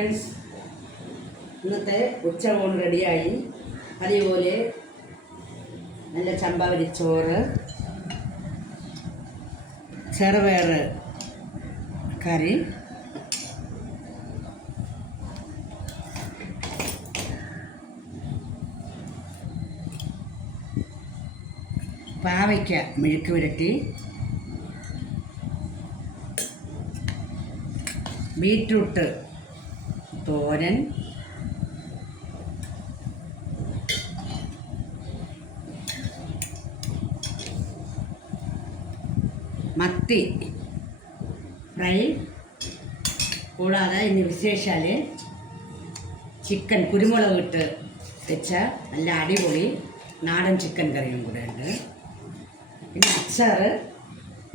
Friends, ഇന്നത്തെ ഉച്ചയൂണ് റെഡിയായി. അതേപോലെ നല്ല ചമ്പാവരി ചോറ്, ചെറുപയർ കറി, പാവയ്ക്ക മെഴുക്ക് പുരട്ടി, ബീറ്റ്റൂട്ട് തോരൻ, മത്തി ഫ്രൈ, കൂടാതെ ഇനി വിശേഷാൽ ചിക്കൻ കുരുമുളക് ഇട്ട് വെച്ച നല്ല അടിപൊളി നാടൻ ചിക്കൻ കറിയും കൂടെ ഉണ്ട്. പിന്നെ അച്ചാർ,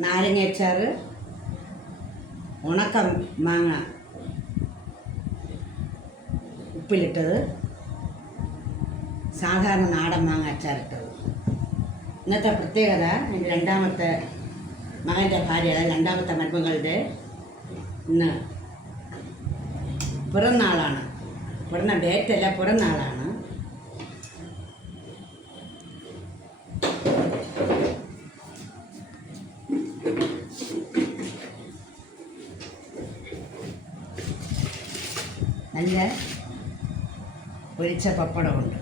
നാരങ്ങ അച്ചാർ, ഉണക്ക മാങ്ങ ഉപ്പിലിട്ടത്, സാധാരണ നാടൻ മാങ്ങ അച്ചാറിട്ടത്. ഇന്നത്തെ പ്രത്യേകത, എൻ്റെ രണ്ടാമത്തെ മകൻ്റെ ഭാര്യ, അതായത് രണ്ടാമത്തെ മരുമകളുടെ ഇന്ന് പിറന്നാളാണ്. പിറന്ന ഡേറ്റല്ല, പിറന്നാളാണ്. നല്ല പൊരിച്ച പപ്പടമുണ്ട്.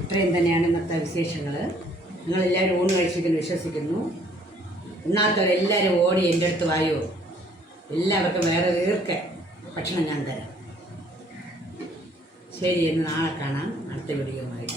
ഇത്രയും തന്നെയാണ് ഇന്നത്തെ വിശേഷങ്ങൾ. നിങ്ങളെല്ലാവരും ഊണ് കഴിച്ചിരിക്കുന്നു വിശ്വസിക്കുന്നു. ഇന്നാത്തവരെല്ലാവരും ഓടി എൻ്റെ അടുത്ത് വായോ, എല്ലാവർക്കും വേറെ തീർക്കെ ഭക്ഷണം ഞാൻ തരാം. ശരി, എന്ന് നാളെ കാണാം അടുത്ത വീഡിയോയുമായി.